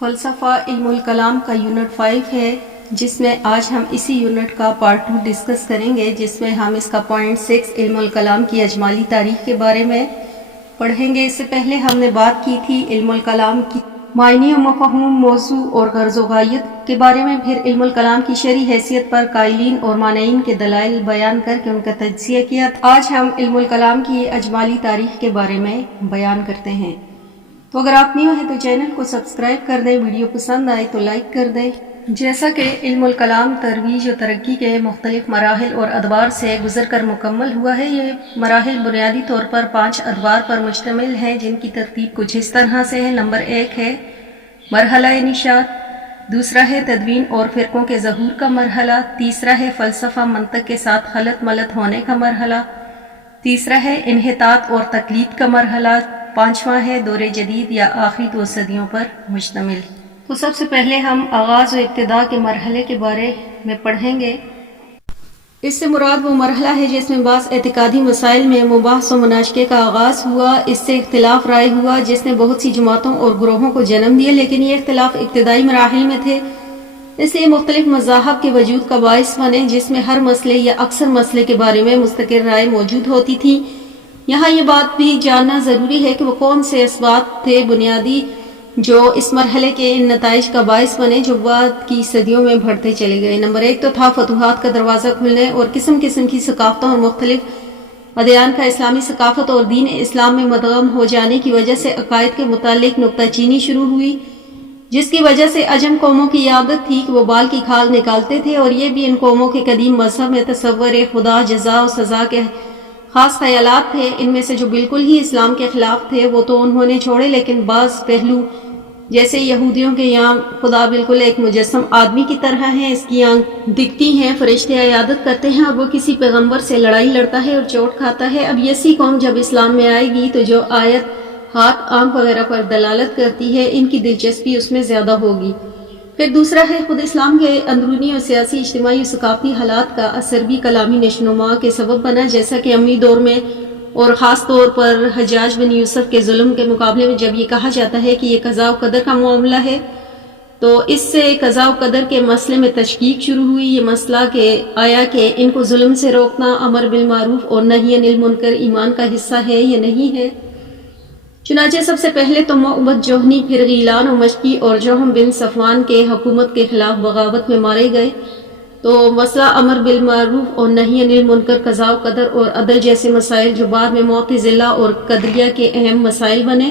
فلسفہ علم الکلام کا یونٹ 5 ہے، جس میں آج ہم اسی یونٹ کا پارٹ 2 ڈسکس کریں گے، جس میں ہم اس کا پوائنٹ 6 علم الکلام کی اجمالی تاریخ کے بارے میں پڑھیں گے۔ اس سے پہلے ہم نے بات کی تھی علم الکلام کی معنی و مفہوم، موضوع اور غرض و غایت کے بارے میں، پھر علم الکلام کی شرعی حیثیت پر قائلین اور مانعین کے دلائل بیان کر کے ان کا تجزیہ کیا۔ آج ہم علم الکلام کی اجمالی تاریخ کے بارے میں بیان کرتے ہیں۔ تو اگر آپ نیو ہیں تو چینل کو سبسکرائب کر دیں، ویڈیو پسند آئے تو لائک کر دیں۔ جیسا کہ علم الکلام ترویج و ترقی کے مختلف مراحل اور ادوار سے گزر کر مکمل ہوا ہے، یہ مراحل بنیادی طور پر 5 ادوار پر مشتمل ہیں، جن کی ترتیب کچھ اس طرح سے ہے۔ نمبر 1 ہے مرحلہ نشاط، دوسرا ہے تدوین اور فرقوں کے ظہور کا مرحلہ، تیسرا ہے فلسفہ منطق کے ساتھ خلط ملط ہونے کا مرحلہ، تیسرا ہے انحطاط اور تقلید کا مرحلہ، پانچواں ہے دور جدید یا آخری 2 صدیوں پر مشتمل۔ تو سب سے پہلے ہم آغاز و ابتدا کے مرحلے کے بارے میں پڑھیں گے۔ اس سے مراد وہ مرحلہ ہے جس میں بعض اعتقادی مسائل میں مباحث و مناقشے کا آغاز ہوا، اس سے اختلاف رائے ہوا جس نے بہت سی جماعتوں اور گروہوں کو جنم دیا، لیکن یہ اختلاف ابتدائی مراحل میں تھے، اس لیے مختلف مذاہب کے وجود کا باعث بنے، جس میں ہر مسئلے یا اکثر مسئلے کے بارے میں مستقل رائے موجود ہوتی تھی۔ یہاں یہ بات بھی جاننا ضروری ہے کہ وہ کون سے اسباب تھے بنیادی جو اس مرحلے کے ان نتائج کا باعث بنے جو بعد کی صدیوں میں بڑھتے چلے گئے۔ نمبر 1 تو تھا فتوحات کا دروازہ کھلنے اور قسم قسم کی ثقافتوں اور مختلف ادیان کا اسلامی ثقافت اور دین اسلام میں مدغم ہو جانے کی وجہ سے عقائد کے متعلق نکتہ چینی شروع ہوئی، جس کی وجہ سے عجم قوموں کی عادت تھی کہ وہ بال کی کھال نکالتے تھے، اور یہ بھی ان قوموں کے قدیم مذہب میں تصور خدا، جزا و سزا کے خاص خیالات تھے۔ ان میں سے جو بالکل ہی اسلام کے خلاف تھے وہ تو انہوں نے چھوڑے، لیکن بعض پہلو جیسے یہودیوں کے یہاں خدا بالکل ایک مجسم آدمی کی طرح ہے، اس کی آنکھ دکھتی ہیں، فرشتے عیادت کرتے ہیں اور وہ کسی پیغمبر سے لڑائی لڑتا ہے اور چوٹ کھاتا ہے۔ اب ایسی قوم جب اسلام میں آئے گی تو جو آیت ہاتھ، آنکھ وغیرہ پر دلالت کرتی ہے، ان کی دلچسپی اس میں زیادہ ہوگی۔ پھر دوسرا ہے خود اسلام کے اندرونی اور سیاسی، اجتماعی اور ثقافتی حالات کا اثر بھی کلامی نشوونما کے سبب بنا، جیسا کہ امی دور میں اور خاص طور پر حجاج بن یوسف کے ظلم کے مقابلے میں جب یہ کہا جاتا ہے کہ یہ قضاء و قدر کا معاملہ ہے، تو اس سے قضاء و قدر کے مسئلے میں تشکیک شروع ہوئی۔ یہ مسئلہ کہ آیا کہ ان کو ظلم سے روکنا امر بالمعروف اور نہی عن المنکر ایمان کا حصہ ہے یا نہیں ہے۔ چنانچہ سب سے پہلے تو معبد جوہنی، پھر غیلان و مشکی اور جوہم بن صفوان کے حکومت کے خلاف بغاوت میں مارے گئے۔ تو مسئلہ امر بالمعروف اور نہی عن المنکر، قضاء و قدر اور عدل جیسے مسائل جو بعد میں معتزلہ اور قدریہ کے اہم مسائل بنے۔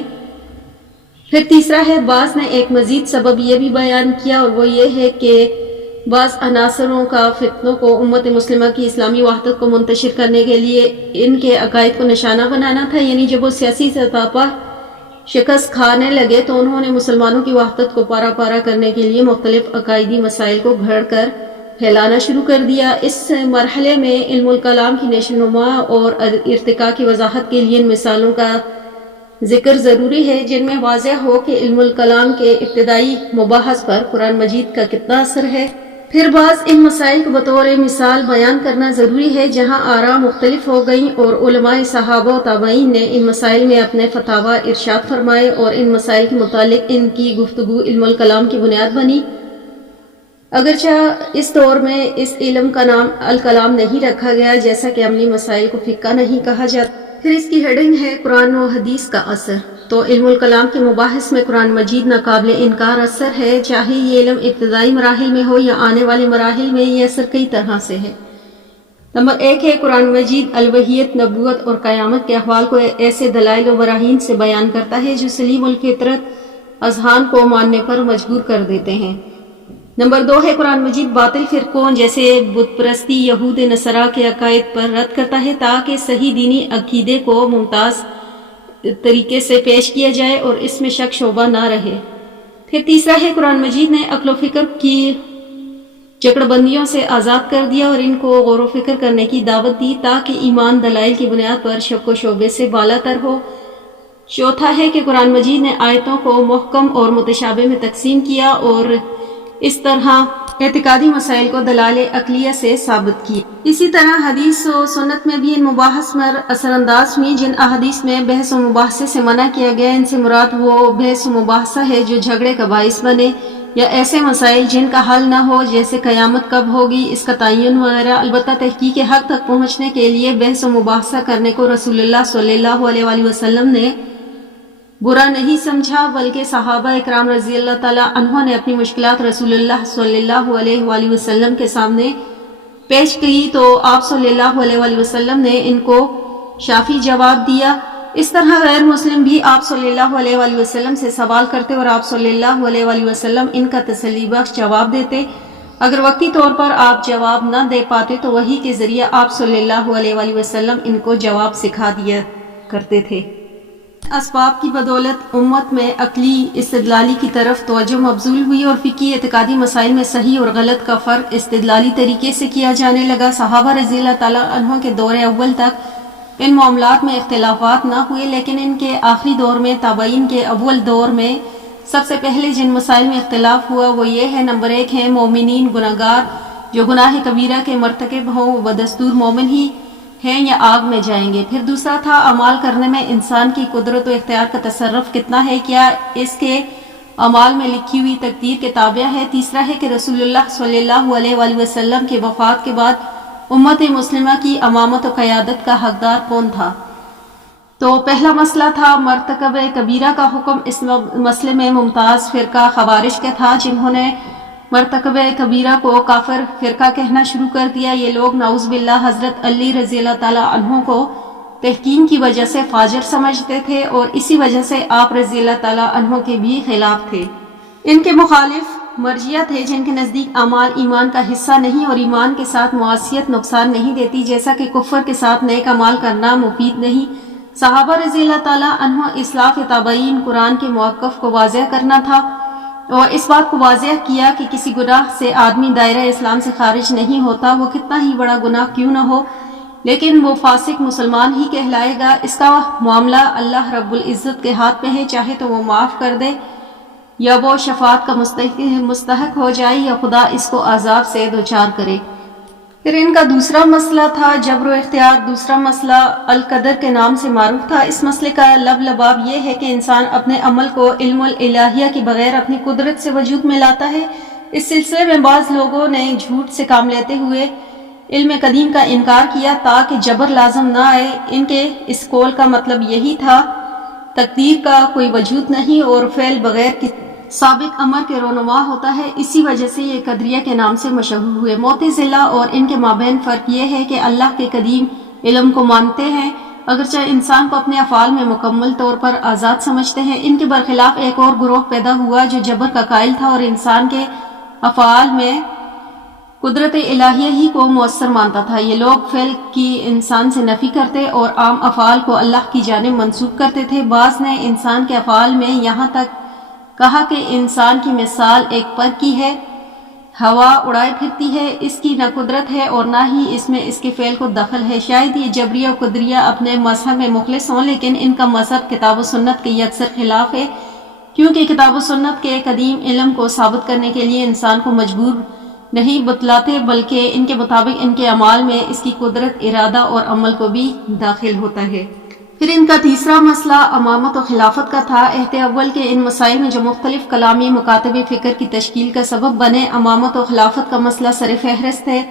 پھر تیسرا ہے بعض نے ایک مزید سبب یہ بھی بیان کیا، اور وہ یہ ہے کہ بعض عناصروں کا فتنوں کو امت مسلمہ کی اسلامی وحدت کو منتشر کرنے کے لیے ان کے عقائد کو نشانہ بنانا تھا، یعنی جب وہ سیاسی سطح پر شکست کھانے لگے تو انہوں نے مسلمانوں کی وحدت کو پارا پارا کرنے کے لیے مختلف عقائدی مسائل کو گھڑ کر پھیلانا شروع کر دیا۔ اس مرحلے میں علم الکلام کی نشوونما اور ارتقاء کی وضاحت کے لیے ان مثالوں کا ذکر ضروری ہے جن میں واضح ہو کہ علم الکلام کے ابتدائی مباحث پر قرآن مجید کا کتنا اثر ہے۔ پھر بعض ان مسائل کو بطور مثال بیان کرنا ضروری ہے جہاں آراء مختلف ہو گئیں اور علماء صحابہ و تابعین نے ان مسائل میں اپنے فتاوی ارشاد فرمائے، اور ان مسائل کے متعلق ان کی گفتگو علم الکلام کی بنیاد بنی۔ اگرچہ اس دور میں اس علم کا نام الکلام نہیں رکھا گیا، جیسا کہ عملی مسائل کو فقہ نہیں کہا جاتا۔ پھر اس کی ہیڈنگ ہے قرآن و حدیث کا اثر۔ تو علم الکلام کے مباحث میں قرآن مجید ناقابل انکار اثر ہے، چاہے یہ علم ابتدائی مراحل میں ہو یا آنے والے مراحل میں، یہ اثر کئی طرح سے ہے۔ نمبر 1 ہے قرآن مجید الوحیت، نبوت اور قیامت کے احوال کو ایسے دلائل و براہین سے بیان کرتا ہے جو سلیم الفطرت اذہان کو ماننے پر مجبور کر دیتے ہیں۔ نمبر 2 ہے قرآن مجید باطل فرقوں جیسے بت پرستی، یہود نصارہ کے عقائد پر رد کرتا ہے تاکہ صحیح دینی عقیدے کو ممتاز طریقے سے پیش کیا جائے اور اس میں شک شبہ نہ رہے۔ پھر تیسرا ہے قرآن مجید نے عقل و فکر کی جکڑ بندیوں سے آزاد کر دیا اور ان کو غور و فکر کرنے کی دعوت دی تاکہ ایمان دلائل کی بنیاد پر شک و شبے سے بالا تر ہو۔ چوتھا ہے کہ قرآن مجید نے آیتوں کو محکم اور متشابہ میں تقسیم کیا اور اس طرح اعتقادی مسائل کو دلائل عقلیہ سے ثابت کیا۔ اسی طرح حدیث و سنت میں بھی ان مباحث پر اثر انداز ہوئی جن احادیث میں بحث و مباحثے سے منع کیا گیا۔ ان سے مراد وہ بحث و مباحثہ ہے جو جھگڑے کا باعث بنے یا ایسے مسائل جن کا حل نہ ہو، جیسے قیامت کب ہوگی، اس کا تعین وغیرہ۔ البتہ تحقیق حق تک پہنچنے کے لیے بحث و مباحثہ کرنے کو رسول اللہ صلی اللہ علیہ وآلہ وسلم نے برا نہیں سمجھا، بلکہ صحابہ اکرام رضی اللہ تعالیٰ عنہ نے اپنی مشکلات رسول اللہ صلی اللہ علیہ وآلہ وسلم کے سامنے پیش کی تو آپ صلی اللہ علیہ وآلہ وسلم نے ان کو شافی جواب دیا۔ اس طرح غیر مسلم بھی آپ صلی اللہ علیہ وآلہ وسلم سے سوال کرتے اور آپ صلی اللہ علیہ وآلہ وسلم ان کا تسلی بخش جواب دیتے۔ اگر وقتی طور پر آپ جواب نہ دے پاتے تو وحی کے ذریعے آپ صلی اللہ علیہ وآلہ وسلم ان کو جواب سکھا دیا کرتے تھے۔ اسباب کی بدولت امت میں عقلی استدلالی کی طرف توجہ مبذول ہوئی اور فقہی اعتقادی مسائل میں صحیح اور غلط کا فرق استدلالی طریقے سے کیا جانے لگا۔ صحابہ رضی اللہ تعالیٰ عنہ کے دور اول تک ان معاملات میں اختلافات نہ ہوئے، لیکن ان کے آخری دور میں تابعین کے اول دور میں سب سے پہلے جن مسائل میں اختلاف ہوا وہ یہ ہے: نمبر 1 ہے مومنین گناہگار جو گناہ کبیرہ کے مرتکب ہوں وہ بدستور مومن ہی ہیں یا آگ میں جائیں گے۔ پھر دوسرا تھا اعمال کرنے میں انسان کی قدرت و اختیار کا تصرف کتنا ہے، کیا اس کے اعمال میں لکھی ہوئی تقدیر کے تابع ہے۔ تیسرا ہے کہ رسول اللہ صلی اللہ علیہ وآلہ وسلم کے وفات کے بعد امت مسلمہ کی امامت و قیادت کا حقدار کون تھا۔ تو پہلا مسئلہ تھا مرتکب کبیرہ کا حکم۔ اس مسئلے میں ممتاز فرقہ خوارج کا تھا، جنہوں نے مرتکب کبیرہ کو کافر فرقہ کہنا شروع کر دیا۔ یہ لوگ نعوذ باللہ حضرت علی رضی اللہ تعالیٰ عنہ کو تحکیم کی وجہ سے فاجر سمجھتے تھے اور اسی وجہ سے آپ رضی اللہ تعالیٰ عنہ کے بھی خلاف تھے۔ ان کے مخالف مرجئہ تھے جن کے نزدیک اعمال ایمان کا حصہ نہیں اور ایمان کے ساتھ معصیت نقصان نہیں دیتی، جیسا کہ کفر کے ساتھ نیک اعمال کرنا مفید نہیں۔ صحابہ رضی اللہ تعالیٰ عنہ اسلاف تابعین قرآن کے موقف کو واضح کرنا تھا اور اس بات کو واضح کیا کہ کسی گناہ سے آدمی دائرہ اسلام سے خارج نہیں ہوتا، وہ کتنا ہی بڑا گناہ کیوں نہ ہو، لیکن وہ فاسق مسلمان ہی کہلائے گا۔ اس کا معاملہ اللہ رب العزت کے ہاتھ میں ہے، چاہے تو وہ معاف کر دے یا وہ شفاعت کا مستحق ہو جائے یا خدا اس کو عذاب سے دوچار کرے۔ پھر ان کا دوسرا مسئلہ تھا جبر و اختیار۔ دوسرا مسئلہ القدر کے نام سے معروف تھا۔ اس مسئلے کا لباب یہ ہے کہ انسان اپنے عمل کو علم الالہیہ کے بغیر اپنی قدرت سے وجود میں لاتا ہے۔ اس سلسلے میں بعض لوگوں نے جھوٹ سے کام لیتے ہوئے علم قدیم کا انکار کیا تاکہ جبر لازم نہ آئے۔ ان کے اس قول کا مطلب یہی تھا تقدیر کا کوئی وجود نہیں اور فعل بغیر سابق امر کے رونما ہوتا ہے، اسی وجہ سے یہ قدریہ کے نام سے مشہور ہوئے۔ معتزلہ اور ان کے مابین فرق یہ ہے کہ اللہ کے قدیم علم کو مانتے ہیں اگرچہ انسان کو اپنے افعال میں مکمل طور پر آزاد سمجھتے ہیں۔ ان کے برخلاف ایک اور گروہ پیدا ہوا جو جبر کا قائل تھا اور انسان کے افعال میں قدرت الہیہ ہی کو مؤثر مانتا تھا۔ یہ لوگ فعل کی انسان سے نفی کرتے اور عام افعال کو اللہ کی جانب منسوب کرتے تھے۔ بعض نے انسان کے افعال میں یہاں تک کہا کہ انسان کی مثال ایک پر کی ہے، ہوا اڑائے پھرتی ہے، اس کی نہ قدرت ہے اور نہ ہی اس میں اس کے فعل کو دخل ہے۔ شاید یہ جبریہ و قدریہ اپنے مذہب میں مخلص ہوں، لیکن ان کا مذہب کتاب و سنت کے یکسر خلاف ہے، کیونکہ کتاب و سنت کے قدیم علم کو ثابت کرنے کے لیے انسان کو مجبور نہیں بتلاتے، بلکہ ان کے مطابق ان کے اعمال میں اس کی قدرت، ارادہ اور عمل کو بھی داخل ہوتا ہے۔ پھر ان کا تیسرا مسئلہ امامت و خلافت کا تھا۔ عہد اول کے ان مسائل میں جو مختلف کلامی مکاتب فکر کی تشکیل کا سبب بنے، امامت و خلافت کا مسئلہ سر فہرست ہے۔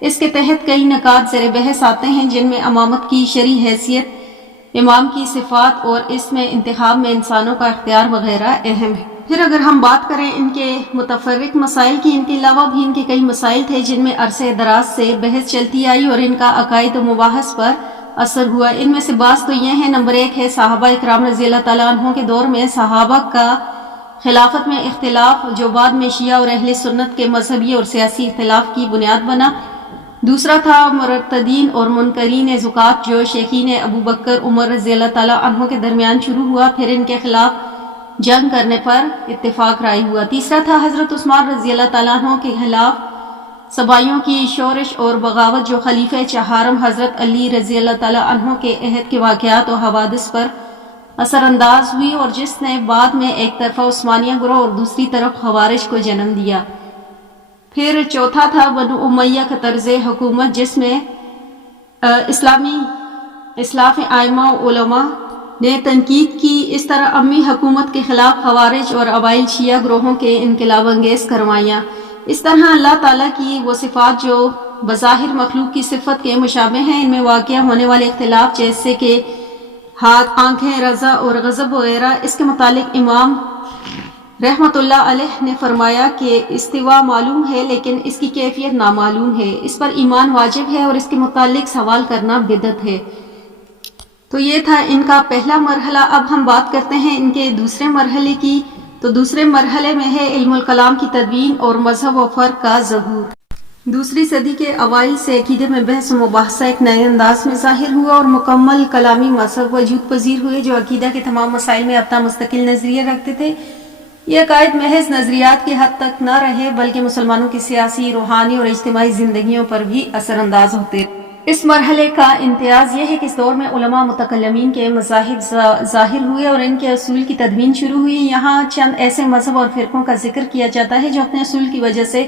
اس کے تحت کئی نکات زیر بحث آتے ہیں جن میں امامت کی شرعی حیثیت، امام کی صفات اور اس میں انتخاب میں انسانوں کا اختیار وغیرہ اہم ہے۔ پھر اگر ہم بات کریں ان کے متفرق مسائل کی، ان کے علاوہ بھی ان کے کئی مسائل تھے جن میں عرصہ دراز سے بحث چلتی آئی اور ان کا عقائد و مباحث پر اثر ہوا۔ ان میں سے بعض تو یہ ہیں: نمبر 1 ہے صحابہ اکرام رضی اللہ تعالیٰ عنہ کے دور میں صحابہ کا خلافت میں اختلاف، جو بعد میں شیعہ اور اہل سنت کے مذہبی اور سیاسی اختلاف کی بنیاد بنا۔ دوسرا تھا مرتدین اور منکرین زکوٰۃ، جو شیخین ابو بکر عمر رضی اللہ تعالیٰ عنہ کے درمیان شروع ہوا، پھر ان کے خلاف جنگ کرنے پر اتفاق رائے ہوا۔ تیسرا تھا حضرت عثمان رضی اللہ تعالیٰ عنہ کے خلاف سبائیوں کی شورش اور بغاوت، جو خلیفہ چہارم حضرت علی رضی اللہ تعالیٰ عنہ کے عہد کے واقعات و حوادث پر اثر انداز ہوئی اور جس نے بعد میں ایک طرفہ عثمانیہ گروہ اور دوسری طرف خوارج کو جنم دیا۔ پھر چوتھا تھا بنو امیہ کا طرز حکومت، جس میں اسلاف ائمہ و علماء نے تنقید کی. اس طرح امی حکومت کے خلاف خوارج اور اوائل شیعہ گروہوں کے انقلاب انگیز کروائیاں. اس طرح اللہ تعالیٰ کی وہ صفات جو بظاہر مخلوق کی صفت کے مشابہ ہیں، ان میں واقع ہونے والے اختلاف جیسے کہ ہاتھ، آنکھیں، رضا اور غضب وغیرہ، اس کے متعلق امام رحمت اللہ علیہ نے فرمایا کہ استوا معلوم ہے لیکن اس کی کیفیت نامعلوم ہے، اس پر ایمان واجب ہے اور اس کے متعلق سوال کرنا بدعت ہے. تو یہ تھا ان کا پہلا مرحلہ. اب ہم بات کرتے ہیں ان کے دوسرے مرحلے کی. تو دوسرے مرحلے میں ہے علم الکلام کی تدوین اور مذہب و فرق کا ظہور. دوسری صدی کے اوائل سے عقیدے میں بحث و مباحثہ ایک نئے انداز میں ظاہر ہوا اور مکمل کلامی مذہب وجود پذیر ہوئے جو عقیدہ کے تمام مسائل میں اپنا مستقل نظریہ رکھتے تھے. یہ عقائد محض نظریات کی حد تک نہ رہے بلکہ مسلمانوں کی سیاسی، روحانی اور اجتماعی زندگیوں پر بھی اثر انداز ہوتے. اس مرحلے کا امتیاز یہ ہے کہ اس دور میں علماء متکلمین کے مذاہب ظاہر ہوئے اور ان کے اصول کی تدوین شروع ہوئی. یہاں چند ایسے مذہب اور فرقوں کا ذکر کیا جاتا ہے جو اپنے اصول کی وجہ سے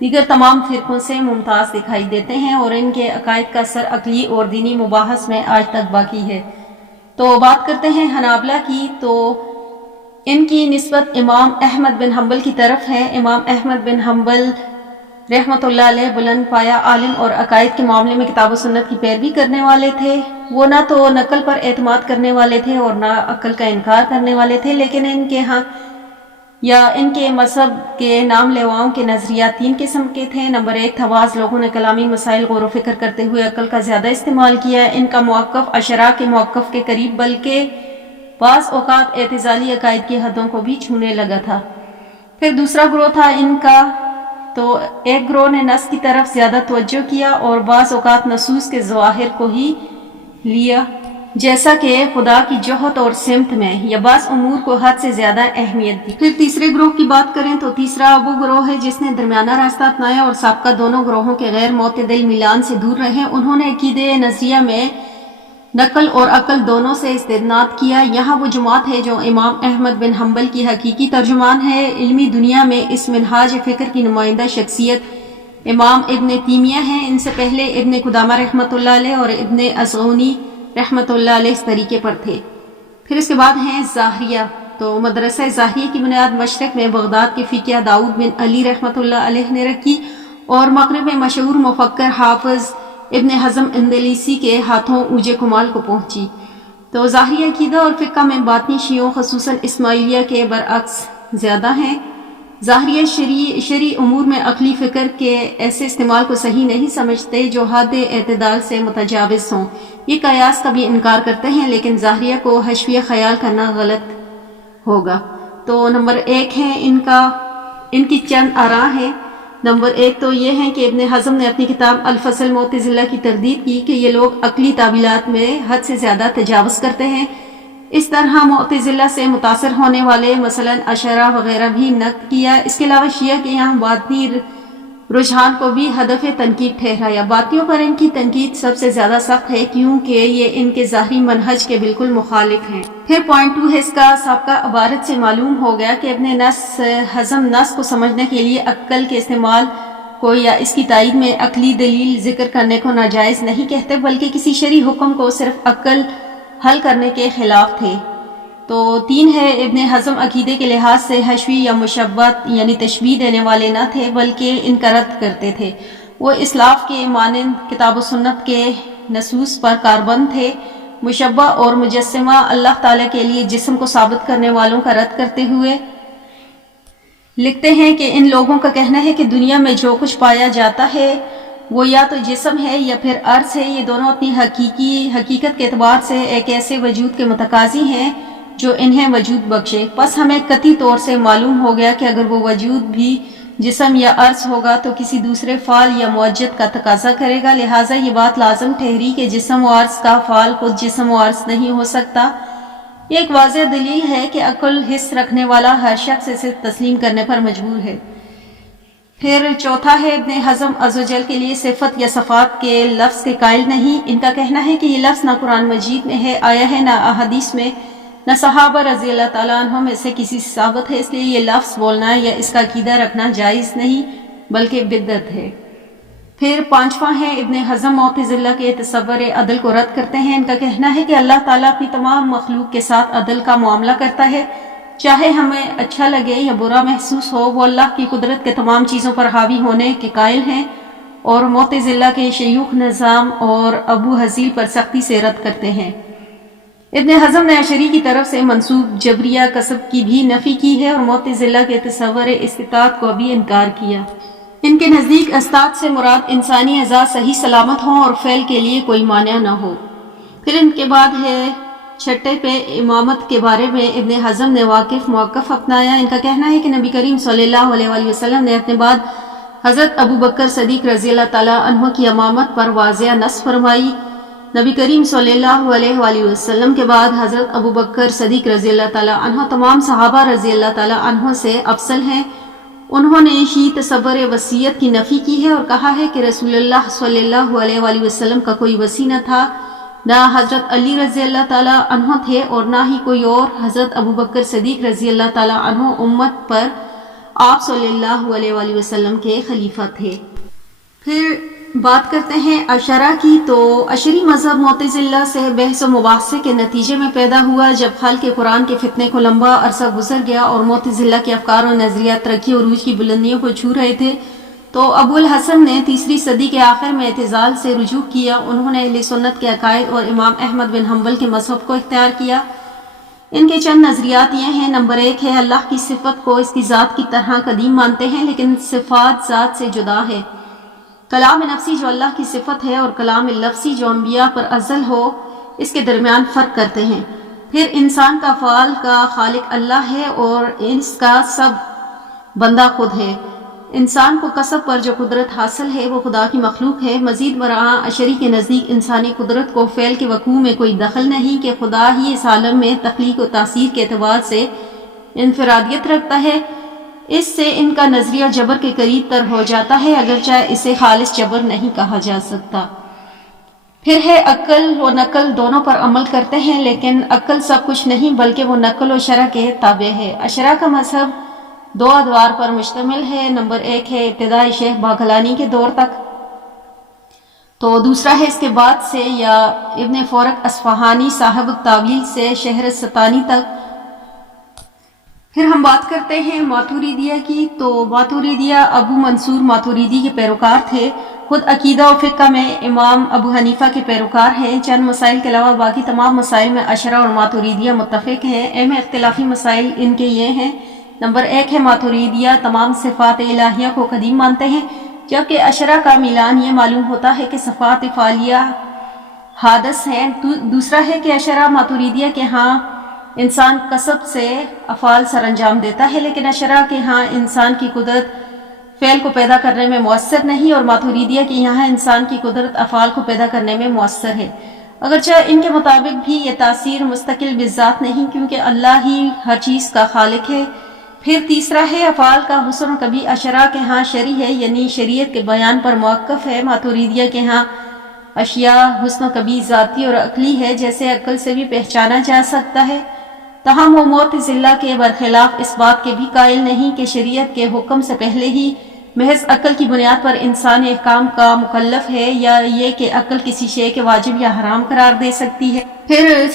دیگر تمام فرقوں سے ممتاز دکھائی دیتے ہیں اور ان کے عقائد کا اثر عقلی اور دینی مباحث میں آج تک باقی ہے. تو بات کرتے ہیں حنابلہ کی. تو ان کی نسبت امام احمد بن حنبل کی طرف ہے. امام احمد بن حنبل رحمت اللہ علیہ بلند پایا عالم اور عقائد کے معاملے میں کتاب و سنت کی پیروی کرنے والے تھے. وہ نہ تو نقل پر اعتماد کرنے والے تھے اور نہ عقل کا انکار کرنے والے تھے، لیکن ان کے ہاں یا ان کے مذہب کے نام لیواؤں کے نظریات تین قسم کے تھے. نمبر ایک تھا بعض لوگوں نے کلامی مسائل غور و فکر کرتے ہوئے عقل کا زیادہ استعمال کیا. ان کا موقف اشراء کے موقف کے قریب بلکہ بعض اوقات اعتزالی عقائد کی حدوں کو بھی چھونے لگا تھا. پھر دوسرا گروہ تھا ان کا. تو ایک گروہ نے نص کی طرف زیادہ توجہ کیا اور بعض اوقات نصوص کے ظواہر کو ہی لیا، جیسا کہ خدا کی جہت اور سمت میں، یا بعض امور کو حد سے زیادہ اہمیت دی. پھر تیسرے گروہ کی بات کریں تو تیسرا وہ گروہ ہے جس نے درمیانہ راستہ اپنایا اور سابقہ دونوں گروہوں کے غیر معتدل میلان سے دور رہے. انہوں نے عقیدے نظریہ میں نقل اور عقل دونوں سے استدناد کیا. یہاں وہ جماعت ہے جو امام احمد بن حنبل کی حقیقی ترجمان ہے. علمی دنیا میں اس منہاج فکر کی نمائندہ شخصیت امام ابن تیمیہ ہیں. ان سے پہلے ابن قدامہ رحمۃ اللہ علیہ اور ابن ازغونی رحمۃ اللہ علیہ اس طریقے پر تھے. پھر اس کے بعد ہیں ظاہریہ. تو مدرسہ ظاہریہ کی بنیاد مشرق میں بغداد کے فقیہ داؤد بن علی رحمۃ اللہ علیہ نے رکھی اور مغرب میں مشہور مفکر حافظ ابن حزم اندلیسی کے ہاتھوں اوج کمال کو پہنچی. تو ظاہری عقیدہ اور فقہ میں باطنی شیعوں خصوصاً اسماعیلیہ کے برعکس زیادہ ہیں. ظاہریہ شرعی امور میں عقلی فکر کے ایسے استعمال کو صحیح نہیں سمجھتے جو حد اعتدال سے متجاوز ہوں. یہ قیاس کا بھی انکار کرتے ہیں لیکن ظاہریہ کو حشویہ خیال کرنا غلط ہوگا. تو نمبر ایک ہے ان کی چند آراء ہیں. نمبر ایک تو یہ ہے کہ ابن حزم نے اپنی کتاب الفصل معتزلہ کی تردید کی کہ یہ لوگ عقلی تعویلات میں حد سے زیادہ تجاوز کرتے ہیں. اس طرح معتزلہ سے متاثر ہونے والے مثلا اشاعرہ وغیرہ بھی نقد کیا. اس کے علاوہ شیعہ کے یہاں باطنی رجحان کو بھی ہدف تنقید ٹھہرایا. باطنیوں پر ان کی تنقید سب سے زیادہ سخت ہے کیونکہ یہ ان کے ظاہری منہج کے بالکل مخالف ہیں. پھر پوائنٹ 2 ہے اس کا سابقہ عبارت سے معلوم ہو گیا کہ ابن حزم نص کو سمجھنے کے لیے عقل کے استعمال کو یا اس کی تائید میں عقلی دلیل ذکر کرنے کو ناجائز نہیں کہتے بلکہ کسی شرعی حکم کو صرف عقل حل کرنے کے خلاف تھے. تو 3 ہے ابن حزم عقیدے کے لحاظ سے حشوی یا مشبت یعنی تشبیہ دینے والے نہ تھے بلکہ ان کا رد کرتے تھے. وہ اسلاف کے مانند کتاب و سنت کے نصوص پر کاربند تھے. مشبہ اور مجسمہ اللہ تعالیٰ کے لیے جسم کو ثابت کرنے والوں کا رد کرتے ہوئے لکھتے ہیں کہ ان لوگوں کا کہنا ہے کہ دنیا میں جو کچھ پایا جاتا ہے وہ یا تو جسم ہے یا پھر عرض ہے. یہ دونوں اپنی حقیقت کے اعتبار سے ایک ایسے وجود کے متقاضی ہیں جو انہیں وجود بخشے. پس ہمیں قطعی طور سے معلوم ہو گیا کہ اگر وہ وجود بھی جسم یا عرض ہوگا تو کسی دوسرے فعل یا معجد کا تقاضا کرے گا. لہٰذا یہ بات لازم ٹھہری کہ جسم و عرض کا فعل خود جسم و عرض نہیں ہو سکتا. یہ ایک واضح دلیل ہے کہ عقل حس رکھنے والا ہر شخص اسے تسلیم کرنے پر مجبور ہے. پھر چوتھا ہے ابن حزم عزوجل کے لیے صفت یا صفات کے لفظ کے قائل نہیں. ان کا کہنا ہے کہ یہ لفظ نہ قرآن مجید میں ہے آیا ہے نہ احادیث میں نہ صحابہ رضی اللہ تعالیٰ عنہ میں سے کسی سے ثابت ہے. اس لیے یہ لفظ بولنا یا اس کا عقیدہ رکھنا جائز نہیں. بلکہ بدعت ہے۔ پھر پانچواں ہے ابن حزم معتزلہ کے تصور عدل کو رد کرتے ہیں۔ ان کا کہنا ہے کہ اللہ تعالیٰ اپنی تمام مخلوق کے ساتھ عدل کا معاملہ کرتا ہے، چاہے ہمیں اچھا لگے یا برا محسوس ہو، وہ اللہ کی قدرت کے تمام چیزوں پر حاوی ہونے کے قائل ہیں، اور معتزلہ کے شیوخ نظام اور ابو حزیل پر سختی سے رد کرتے ہیں۔ ابن حزم نے اشعری کی طرف سے منسوب جبریہ کسب کی بھی نفی کی ہے اور معتزلہ کے تصور استطاعت کو بھی انکار کیا۔ ان کے نزدیک استطاعت سے مراد انسانی اعضاء صحیح سلامت ہوں اور فعل کے لیے کوئی مانع نہ ہو۔ پھر ان کے بعد ہے چھٹے پہ امامت کے بارے میں ابن حزم نے واقف موقف اپنایا۔ ان کا کہنا ہے کہ نبی کریم صلی اللہ علیہ وآلہ وسلم نے اپنے بعد حضرت ابو بکر صدیق رضی اللہ تعالیٰ عنہ کی امامت پر واضح نص فرمائی۔ نبی کریم صلی اللہ علیہ وآلہ وسلم کے بعد حضرت ابو بکر صدیق رضی اللہ تعالیٰ عنہ تمام صحابہ رضی اللہ تعالیٰ عنہ سے افضل ہیں۔ انہوں نے ہی تصور وصیت کی نفی کی ہے اور کہا ہے کہ رسول اللہ صلی اللہ علیہ وآلہ وسلم کا کوئی وصی نہ تھا، نہ حضرت علی رضی اللہ تعالیٰ عنہ تھے اور نہ ہی کوئی اور۔ حضرت ابو بکر صدیق رضی اللہ تعالیٰ عنہ امت پر آپ صلی اللہ علیہ وآلہ وسلم کے خلیفہ تھے۔ پھر بات کرتے ہیں اشعرا کی، تو اشعری مذہب معتزلہ سے بحث و مباحثے کے نتیجے میں پیدا ہوا جب خلق قرآن کے فتنے کو لمبا عرصہ گزر گیا اور معتزلہ کے افکار و نظریات ترقی و عروج کی بلندیوں کو چھو رہے تھے، تو ابو الحسن نے تیسری صدی کے آخر میں اعتزال سے رجوع کیا۔ انہوں نے اہل سنت کے عقائد اور امام احمد بن حنبل کے مذہب کو اختیار کیا۔ ان کے چند نظریات یہ ہیں: نمبر 1 ہے اللہ کی صفت کو اس کی ذات کی طرح قدیم مانتے ہیں، لیکن صفات ذات سے جدا ہے۔ کلام نفسی جو اللہ کی صفت ہے اور کلام لفظی جو انبیاء پر ازل ہو، اس کے درمیان فرق کرتے ہیں۔ پھر انسان کا افعال کا خالق اللہ ہے اور اس کا سب بندہ خود ہے۔ انسان کو کسب پر جو قدرت حاصل ہے وہ خدا کی مخلوق ہے۔ مزید برآں اشعری کے نزدیک انسانی قدرت کو فعل کے وقوع میں کوئی دخل نہیں کہ خدا ہی اس عالم میں تخلیق و تاثیر کے اعتبار سے انفرادیت رکھتا ہے۔ اس سے ان کا نظریہ جبر کے قریب تر ہو جاتا ہے، اگرچہ اسے خالص جبر نہیں کہا جا سکتا۔ پھر ہے عقل و نقل دونوں پر عمل کرتے ہیں، لیکن عقل سب کچھ نہیں بلکہ وہ نقل و شرع کے تابع ہے۔ اشعرا کا مذہب 2 ادوار پر مشتمل ہے۔ نمبر 1 ہے ابتدائی شیخ باقلانی کے دور تک، تو دوسرا ہے اس کے بعد سے یا ابن فورق اصفہانی صاحب التاویل سے شہرستانی تک۔ پھر ہم بات کرتے ہیں ماتوریدیہ کی، تو ماتوریدیہ ابو منصور ماتوریدی کے پیروکار تھے۔ خود عقیدہ و فقہ میں امام ابو حنیفہ کے پیروکار ہیں۔ چند مسائل کے علاوہ باقی تمام مسائل میں اشعرا اور ماتوریدیہ متفق ہیں۔ اہم اختلافی مسائل ان کے یہ ہیں: نمبر 1 ہے ماتوریدیہ تمام صفات الہیہ کو قدیم مانتے ہیں، جبکہ اشعرا کا میلان یہ معلوم ہوتا ہے کہ صفات فعلیہ حادث ہیں۔ دوسرا ہے کہ اشعرا ماتوریدیہ کے ہاں انسان کسب سے افعال سر انجام دیتا ہے، لیکن اشعرا کے ہاں انسان کی قدرت فعل کو پیدا کرنے میں مؤثر نہیں، اور ماتوریدیہ کے یہاں انسان کی قدرت افعال کو پیدا کرنے میں مؤثر ہے، اگرچہ ان کے مطابق بھی یہ تاثیر مستقل بالذات نہیں، کیونکہ اللہ ہی ہر چیز کا خالق ہے۔ پھر تیسرا ہے افعال کا حسن کبھی اشعرا کے ہاں شرعی ہے، یعنی شریعت کے بیان پر موقف ہے۔ ماتوریدیہ کے ہاں اشیاء حسن کبھی ذاتی اور عقلی ہے، جیسے عقل سے بھی پہچانا جا سکتا ہے۔ تاہم وہ معتزلہ کے برخلاف اس بات کے بھی قائل نہیں کہ شریعت کے حکم سے پہلے ہی محض عقل کی بنیاد پر انسان احکام کا مکلف ہے، یا یہ کہ عقل کسی شے کے واجب یا حرام قرار دے سکتی ہے۔ پھر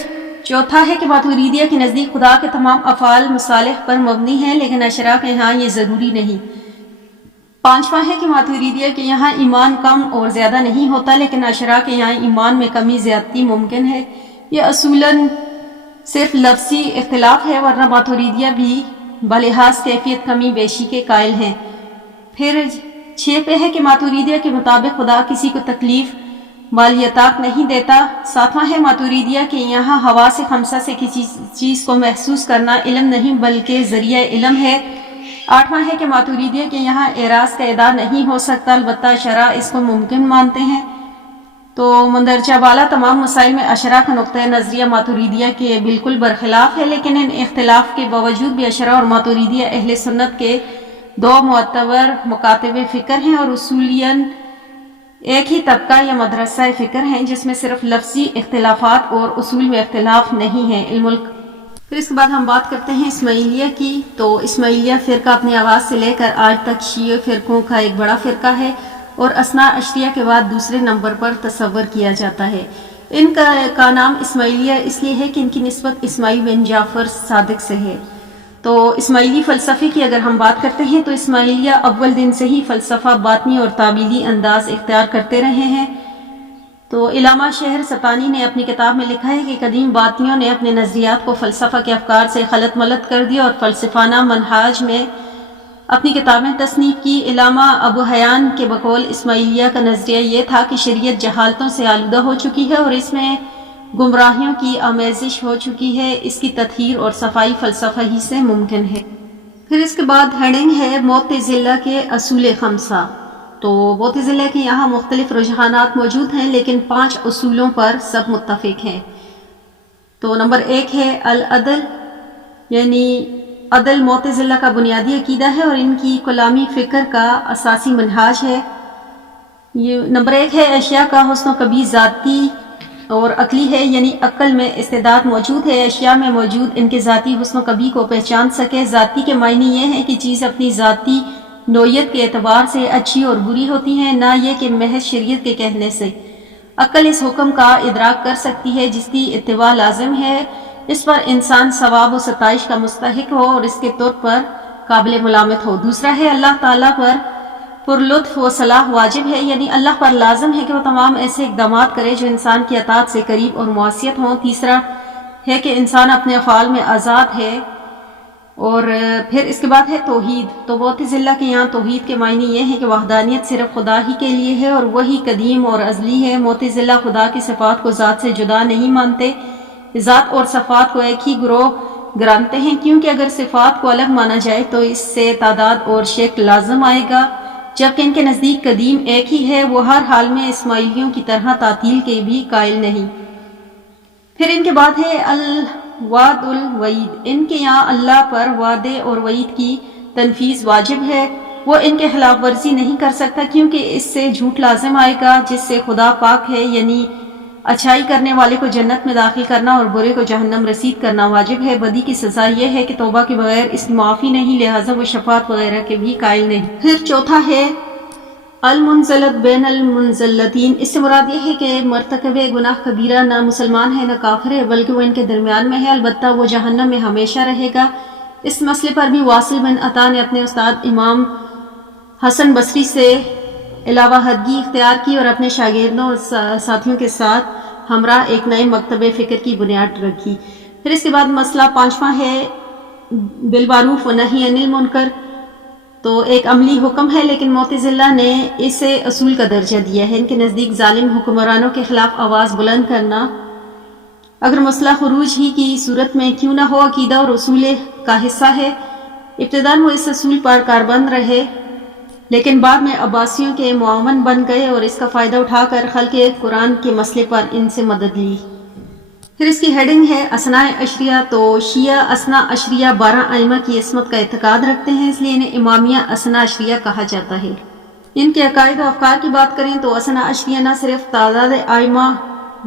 چوتھا ہے کہ ماتوریدیہ کے نزدیک خدا کے تمام افعال مصالح پر مبنی ہیں، لیکن اشعرا کے ہاں یہ ضروری نہیں۔ پانچواں ہے کہ ماتوریدیہ کے یہاں ایمان کم اور زیادہ نہیں ہوتا، لیکن اشعرا کے یہاں ایمان میں کمی زیادتی ممکن ہے۔ یہ اصولاً صرف لفظی اختلاف ہے، ورنہ ماتوریدیہ بھی بلحاظ کیفیت کمی بیشی کے قائل ہیں۔ پھر 6 پہ ہے کہ ماتوریدیہ کے مطابق خدا کسی کو تکلیف مالیتاک نہیں دیتا۔ 7واں ہے ماتوریدیہ کے یہاں حواس خمسہ سے کسی چیز کو محسوس کرنا علم نہیں بلکہ ذریعہ علم ہے۔ 8واں ہے کہ ماتوریدیہ کے یہاں اعراض کا ادا نہیں ہو سکتا، البتہ اشعرا اس کو ممکن مانتے ہیں۔ تو مندرجہ بالا تمام مسائل میں اشعرا کا نقطۂ نظریہ ماتوریدیہ کے بالکل برخلاف ہے، لیکن ان اختلاف کے باوجود بھی اشعرا اور ماتوریدیہ اہل سنت کے 2 معتبر مکاتب فکر ہیں، اور اصولیاً ایک ہی طبقہ یا مدرسہ فکر ہیں، جس میں صرف لفظی اختلافات اور اصول میں اختلاف نہیں ہے۔ پھر اس کے بعد ہم بات کرتے ہیں اسماعیلیہ کی. تو اسماعیلیہ فرقہ اپنے آغاز سے لے کر آج تک شیعہ فرقوں کا ایک بڑا فرقہ ہے اور اثنا عشریہ کے بعد دوسرے نمبر پر تصور کیا جاتا ہے. ان کا نام اسماعیلیہ اس لیے ہے کہ ان کی نسبت اسماعیل بن جعفر صادق سے ہے. تو اسماعیلی فلسفے کی اگر ہم بات کرتے ہیں تو اسماعیلیہ اول دن سے ہی فلسفہ باطنی اور تعبیلی انداز اختیار کرتے رہے ہیں. تو علامہ شہر ستانی نے اپنی کتاب میں لکھا ہے کہ قدیم باطنیوں نے اپنے نظریات کو فلسفہ کے افکار سے خلط ملط کر دیا اور فلسفانہ منہاج میں اپنی کتابیں تصنیف کی. علامہ ابو حیان کے بقول اسماعیلیہ کا نظریہ یہ تھا کہ شریعت جہالتوں سے آلودہ ہو چکی ہے اور اس میں گمراہیوں کی آمیزش ہو چکی ہے. اس کی تطہیر اور صفائی فلسفہ ہی سے ممکن ہے. پھر اس کے بعد ہیڈنگ ہے معتزلہ کے اصول خمسہ. تو معتزلہ کے یہاں مختلف رجحانات موجود ہیں لیکن 5 اصولوں پر سب متفق ہیں. تو نمبر 1 ہے العدل، یعنی عدل معتزلہ کا بنیادی عقیدہ ہے اور ان کی کلامی فکر کا اساسی منہاج ہے. یہ نمبر 1 ہے اشیاء کا حسن و قبیح ذاتی اور عقلی ہے، یعنی عقل میں استعداد موجود ہے اشیاء میں موجود ان کے ذاتی حسن و قبیح کو پہچان سکے. ذاتی کے معنی یہ ہے کہ چیز اپنی ذاتی نوعیت کے اعتبار سے اچھی اور بری ہوتی ہیں، نہ یہ کہ محض شریعت کے کہنے سے. عقل اس حکم کا ادراک کر سکتی ہے جس کی اتباع لازم ہے، اس پر انسان ثواب و ستائش کا مستحق ہو اور اس کے طور پر قابل ملامت ہو. دوسرا ہے اللہ تعالیٰ پر لطف و صلاح واجب ہے، یعنی اللہ پر لازم ہے کہ وہ تمام ایسے اقدامات کرے جو انسان کی اطاعت سے قریب اور معصیت ہوں. تیسرا ہے کہ انسان اپنے افعال میں آزاد ہے. اور پھر اس کے بعد ہے توحید. تو معتزلہ کے یہاں توحید کے معنی یہ ہے کہ وحدانیت صرف خدا ہی کے لیے ہے اور وہی قدیم اور ازلی ہے. معتزلہ خدا کی صفات کو ذات سے جدا نہیں مانتے، ذات اور صفات کو ایک ہی گروہ گرانتے ہیں، کیونکہ اگر صفات کو الگ مانا جائے تو اس سے تعداد اور شکل لازم آئے گا، جبکہ ان کے نزدیک قدیم ایک ہی ہے. وہ ہر حال میں اسماعیلیوں کی طرح تعطیل کے بھی قائل نہیں. پھر ان کے بعد ہے الوعد الوعید. ان کے یہاں اللہ پر وعدے اور وعید کی تنفیذ واجب ہے. وہ ان کے خلاف ورزی نہیں کر سکتا کیونکہ اس سے جھوٹ لازم آئے گا جس سے خدا پاک ہے، یعنی اچھائی کرنے والے کو جنت میں داخل کرنا اور برے کو جہنم رسید کرنا واجب ہے. بدی کی سزا یہ ہے کہ توبہ کے بغیر اس کی معافی نہیں، لہٰذا وہ شفاعت وغیرہ کے بھی قائل نہیں. پھر چوتھا ہے المنزلت بین المنزلتین. اس سے مراد یہ ہے کہ مرتکب گناہ کبیرہ نہ مسلمان ہے نہ کافر ہے بلکہ وہ ان کے درمیان میں ہے، البتہ وہ جہنم میں ہمیشہ رہے گا. اس مسئلے پر بھی واصل بن عطا نے اپنے استاد امام حسن بصری سے علاوہ حدگی اختیار کی اور اپنے شاگردوں اور ساتھیوں کے ساتھ ہمراہ ایک نئے مکتب فکر کی بنیاد رکھی. پھر اس کے بعد مسئلہ 5واں ہے بالمعروف و نہی عن المنکر. تو ایک عملی حکم ہے لیکن معتزلہ نے اسے اصول کا درجہ دیا ہے. ان کے نزدیک ظالم حکمرانوں کے خلاف آواز بلند کرنا اگر مسئلہ خروج ہی کی صورت میں کیوں نہ ہو عقیدہ اور اصول کا حصہ ہے. ابتداً وہ اس اصول پر کاربند رہے لیکن بعد میں عباسیوں کے معاون بن گئے اور اس کا فائدہ اٹھا کر خلق قرآن کے مسئلے پر ان سے مدد لی. پھر اس کی ہیڈنگ ہے اثنا عشریہ. تو شیعہ اثنا عشریہ 12 ائمہ کی عصمت کا اعتقاد رکھتے ہیں، اس لیے انہیں امامیہ اثنا عشریہ کہا جاتا ہے. ان کے عقائد و افکار کی بات کریں تو اثنا عشریہ نہ صرف تعداد ائمہ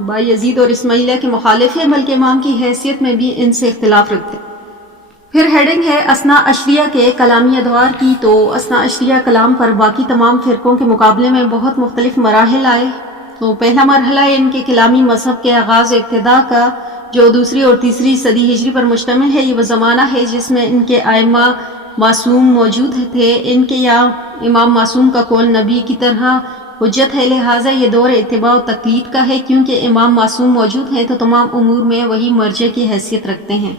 بایزید اور اسماعیلیہ کے مخالف ہے بلکہ امام کی حیثیت میں بھی ان سے اختلاف رکھتے ہیں. پھر ہیڈنگ ہے اثنا عشریہ کے کلامی ادوار کی. تو اثنا عشریہ کلام پر باقی تمام فرقوں کے مقابلے میں بہت مختلف مراحل آئے. تو پہلا مرحلہ ہے ان کے کلامی مذہب کے آغاز و ابتدا کا جو 2 اور 3 صدی ہجری پر مشتمل ہے. یہ وہ زمانہ ہے جس میں ان کے ائمہ معصوم موجود تھے. ان کے یہاں امام معصوم کا قول نبی کی طرح حجت ہے، لہٰذا یہ دور اتباع و تقلید کا ہے. کیونکہ امام معصوم موجود ہیں تو تمام امور میں وہی مرجع کی حیثیت رکھتے ہیں.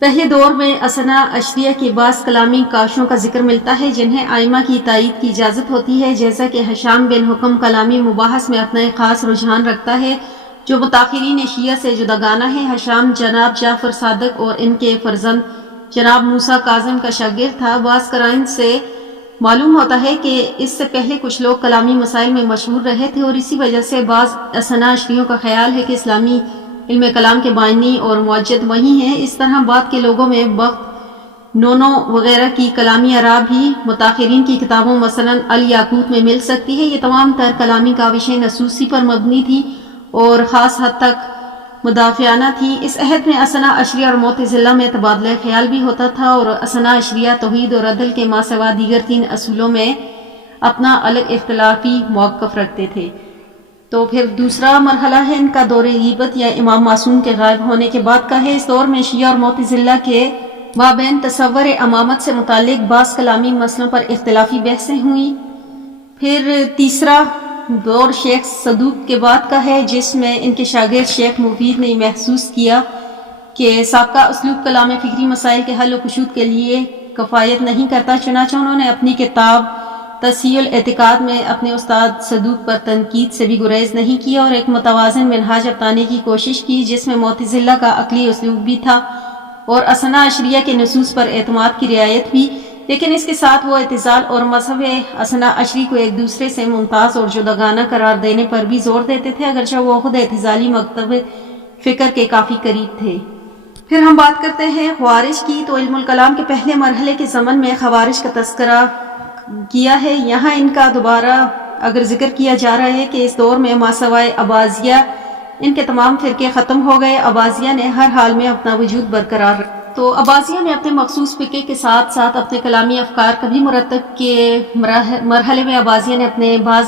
پہلے دور میں اثنا عشریہ کے بعض کلامی کاشوں کا ذکر ملتا ہے جنہیں ائمہ کی تائید کی اجازت ہوتی ہے، جیسا کہ ہشام بن حکم کلامی مباحث میں اپنا ایک خاص رجحان رکھتا ہے جو متاخرین شیعہ سے جداگانہ ہے. ہشام جناب جعفر صادق اور ان کے فرزند جناب موسیٰ کاظم کا شاگرد تھا. بعض قرائن سے معلوم ہوتا ہے کہ اس سے پہلے کچھ لوگ کلامی مسائل میں مشہور رہے تھے اور اسی وجہ سے بعض اثنا عشریوں کا خیال ہے کہ اسلامی علم کلام کے بانی اور معجد وہی ہیں. اس طرح بعد کے لوگوں میں بخت نونو وغیرہ کی کلامی آراء بھی متاخرین کی کتابوں مثلا الیاقوت میں مل سکتی ہے. یہ تمام تر کلامی کاوشیں نصوصی پر مبنی تھی اور خاص حد تک مدافعانہ تھیں۔ اس عہد میں اثنا عشریہ اور معتزلہ میں تبادلہ خیال بھی ہوتا تھا، اور اثنا عشریہ توحید اور عدل کے ماں سوا دیگر 3 اصولوں میں اپنا الگ اختلافی موقف رکھتے تھے۔ تو پھر دوسرا مرحلہ ہے ان کا دور غیبت یا امام معصوم کے غائب ہونے کے بعد کا ہے۔ اس دور میں شیعہ اور معتزلہ کے مابین تصور امامت سے متعلق بعض کلامی مسئلوں پر اختلافی بحثیں ہوئیں۔ پھر تیسرا دور شیخ صدوق کے بعد کا ہے، جس میں ان کے شاگرد شیخ مفید نے محسوس کیا کہ سابقہ اسلوب کلام فکری مسائل کے حل و کشود کے لیے کفایت نہیں کرتا، چنانچہ انہوں نے اپنی کتاب تصحیح الاعتقاد میں اپنے استاد صدوق پر تنقید سے بھی گریز نہیں کیا اور ایک متوازن منہاج اپنانے کی کوشش کی، جس میں معتزلہ کا عقلی اسلوب بھی تھا اور اثنا عشریہ کے نصوص پر اعتماد کی رعایت بھی، لیکن اس کے ساتھ وہ اعتزال اور مذہب اثنا عشری کو ایک دوسرے سے ممتاز اور جداگانہ قرار دینے پر بھی زور دیتے تھے، اگرچہ وہ خود اعتزالی مکتب فکر کے کافی قریب تھے۔ پھر ہم بات کرتے ہیں خوارج کی۔ تو علم الکلام کے پہلے مرحلے کے ضمن میں خوارج کا تذکرہ کیا ہے۔ یہاں ان کا دوبارہ اگر ذکر کیا جا رہا ہے کہ اس دور میں ماسوائے اباضیہ ان کے تمام فرقے ختم ہو گئے۔ اباضیہ نے ہر حال میں اپنا وجود برقرار رکھا۔ تو اباضیہ نے اپنے مخصوص فرقے کے ساتھ ساتھ اپنے کلامی افکار کا بھی مرتب کے مرحلے میں اباضیہ نے اپنے بعض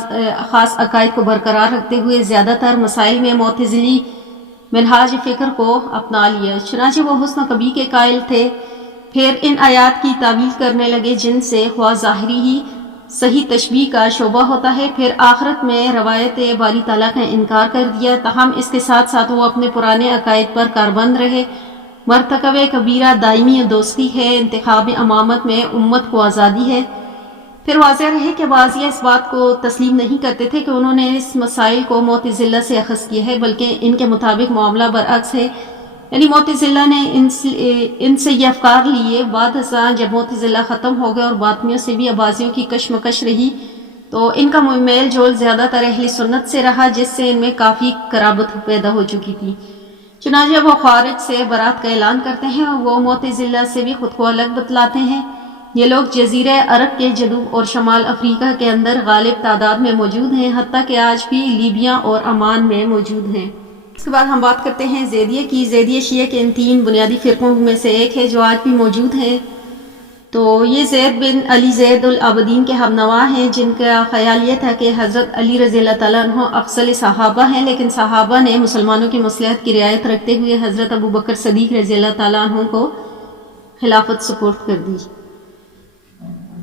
خاص عقائد کو برقرار رکھتے ہوئے زیادہ تر مسائل میں معتزلی منہاج فکر کو اپنا لیا، چنانچہ وہ حسن و قبیح کے قائل تھے۔ پھر ان آیات کی تعویل کرنے لگے جن سے خواہ ظاہری ہی صحیح تشبیہ کا شعبہ ہوتا ہے، پھر آخرت میں روایت باری تعالیٰ کا انکار کر دیا، تاہم اس کے ساتھ ساتھ وہ اپنے پرانے عقائد پر کاربند رہے۔ مرتکب کبیرہ دائمی دوستی ہے، انتخاب امامت میں امت کو آزادی ہے۔ پھر واضح رہے کہ اباضیہ اس بات کو تسلیم نہیں کرتے تھے کہ انہوں نے اس مسائل کو معتزلہ سے اخذ کیا ہے، بلکہ ان کے مطابق معاملہ برعکس ہے، یعنی معتزلہ نے ان سے یہ افکار لیے۔ بعد ازاں جب معتزلہ ختم ہو گئے اور باطنیوں سے بھی اباضیوں کی کشمکش رہی، تو ان کا میل جول زیادہ تر اہل سنت سے رہا، جس سے ان میں کافی قرابت پیدا ہو چکی تھی۔ چنانچہ وہ خوارج سے برات کا اعلان کرتے ہیں اور وہ معتزلہ سے بھی خود کو الگ بتلاتے ہیں۔ یہ لوگ جزیرہ عرب کے جنوب اور شمال افریقہ کے اندر غالب تعداد میں موجود ہیں، حتیٰ کہ آج بھی لیبیا اور عمان میں موجود ہیں۔ اس کے بعد ہم بات کرتے ہیں زیدیہ کی۔ زیدیہ شیعہ کے ان 3 بنیادی فرقوں میں سے ایک ہے جو آج بھی موجود ہیں۔ تو یہ زید بن علی زید العابدین کے ہم نوا ہیں، جن کا خیال یہ تھا کہ حضرت علی رضی اللہ تعالیٰ عنہ افضل صحابہ ہیں، لیکن صحابہ نے مسلمانوں کی مصلحت کی رعایت رکھتے ہوئے حضرت ابو بکر صدیق رضی اللہ تعالیٰ عنہ کو خلافت سپرد کر دی۔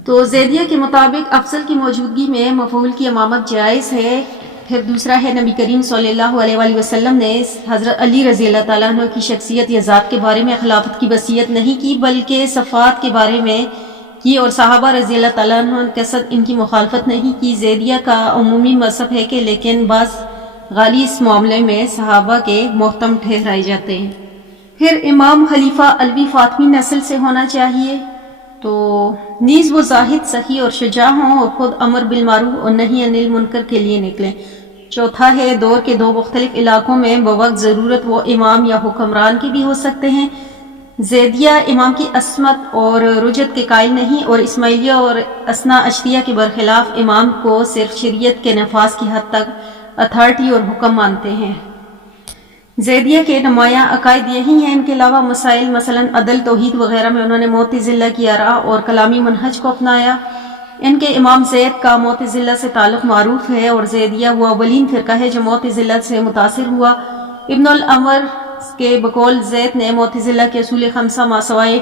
تو زیدیہ کے مطابق افضل کی موجودگی میں مفعول کی امامت جائز ہے۔ پھر دوسرا ہے نبی کریم صلی اللہ علیہ وآلہ وسلم نے حضرت علی رضی اللہ تعالیٰ عنہ کی شخصیت یا ذات کے بارے میں خلافت کی وصیت نہیں کی، بلکہ صفات کے بارے میں کی، اور صحابہ رضی اللہ تعالیٰ عنہ کثرت ان کی مخالفت نہیں کی۔ زیدیہ کا عمومی مذہب ہے کہ لیکن بعض غالی اس معاملے میں صحابہ کے محتم ٹھہرائے جاتے ہیں۔ پھر امام خلیفہ علوی فاطمی نسل سے ہونا چاہیے، تو نیز وہ زاہد سخی اور شجاع ہوں اور خود امر بالمعروف اور نہی عن المنکر کے لیے نکلیں۔ چوتھا ہے دور کے 2 مختلف علاقوں میں بوقت ضرورت وہ امام یا حکمران کے بھی ہو سکتے ہیں۔ زیدیہ امام کی عصمت اور رجت کے قائل نہیں، اور اسماعیلیہ اور اثنا عشریہ کے برخلاف امام کو صرف شریعت کے نفاذ کی حد تک اتھارٹی اور حکم مانتے ہیں۔ زیدیہ کے نمایاں عقائد یہی ہیں۔ ان کے علاوہ مسائل مثلا عدل، توحید وغیرہ میں انہوں نے معتزلہ کی آراء اور کلامی منہج کو اپنایا۔ ان کے امام زید کا معتزلہ سے تعلق معروف ہے، اور زیدیہ وہ اولین فرقہ ہے جو معتزلہ سے متاثر ہوا۔ ابن الامر کے بقول زید نے معتزلہ کے اصول 5 ماسوائے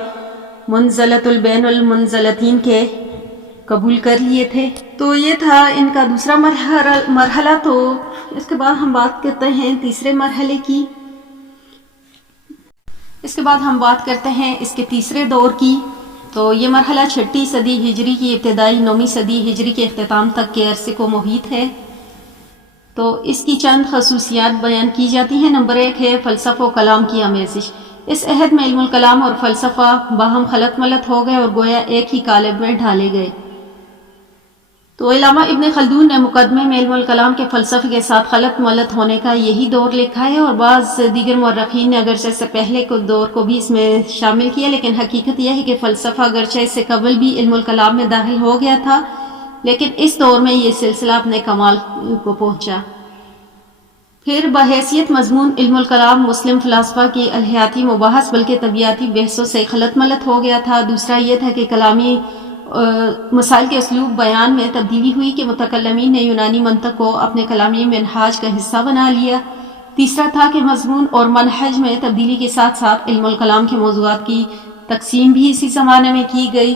منزلۃ البین المنزلتین کے قبول کر لیے تھے۔ تو یہ تھا ان کا دوسرا مرحلہ۔ تو اس کے بعد ہم بات کرتے ہیں تیسرے مرحلے کی۔ اس کے بعد ہم بات کرتے ہیں اس کے تیسرے دور کی۔ تو یہ مرحلہ 6 صدی ہجری کی ابتدائی 9 صدی ہجری کے اختتام تک کے عرصے کو محیط ہے۔ تو اس کی چند خصوصیات بیان کی جاتی ہیں۔ نمبر 1 ہے فلسفہ و کلام کی آمیزش۔ اس عہد میں علم الکلام اور فلسفہ باہم خلط ملط ہو گئے اور گویا ایک ہی قالب میں ڈھالے گئے۔ تو علامہ ابن خلدون نے مقدمے میں علم الکلام کے فلسفے کے ساتھ خلط ملط ہونے کا یہی دور لکھا ہے، اور بعض دیگر مورخین نے اگرچہ اس سے پہلے کے دور کو بھی اس میں شامل کیا، لیکن حقیقت یہ ہے کہ فلسفہ اگرچہ اس سے قبل بھی علم الکلام میں داخل ہو گیا تھا، لیکن اس دور میں یہ سلسلہ اپنے کمال کو پہنچا۔ پھر بحیثیت مضمون علم الکلام مسلم فلاسفہ کی الحیاتی مباحث بلکہ طبیعتی بحثوں سے خلط ملط ہو گیا تھا۔ دوسرا یہ تھا کہ کلامی مسائل کے اسلوب بیان میں تبدیلی ہوئی کہ متکلمین نے یونانی منطق کو اپنے کلامی منہاج کا حصہ بنا لیا۔ تیسرا تھا کہ مضمون اور منہج میں تبدیلی کے ساتھ ساتھ علم الکلام کے موضوعات کی تقسیم بھی اسی زمانے میں کی گئی۔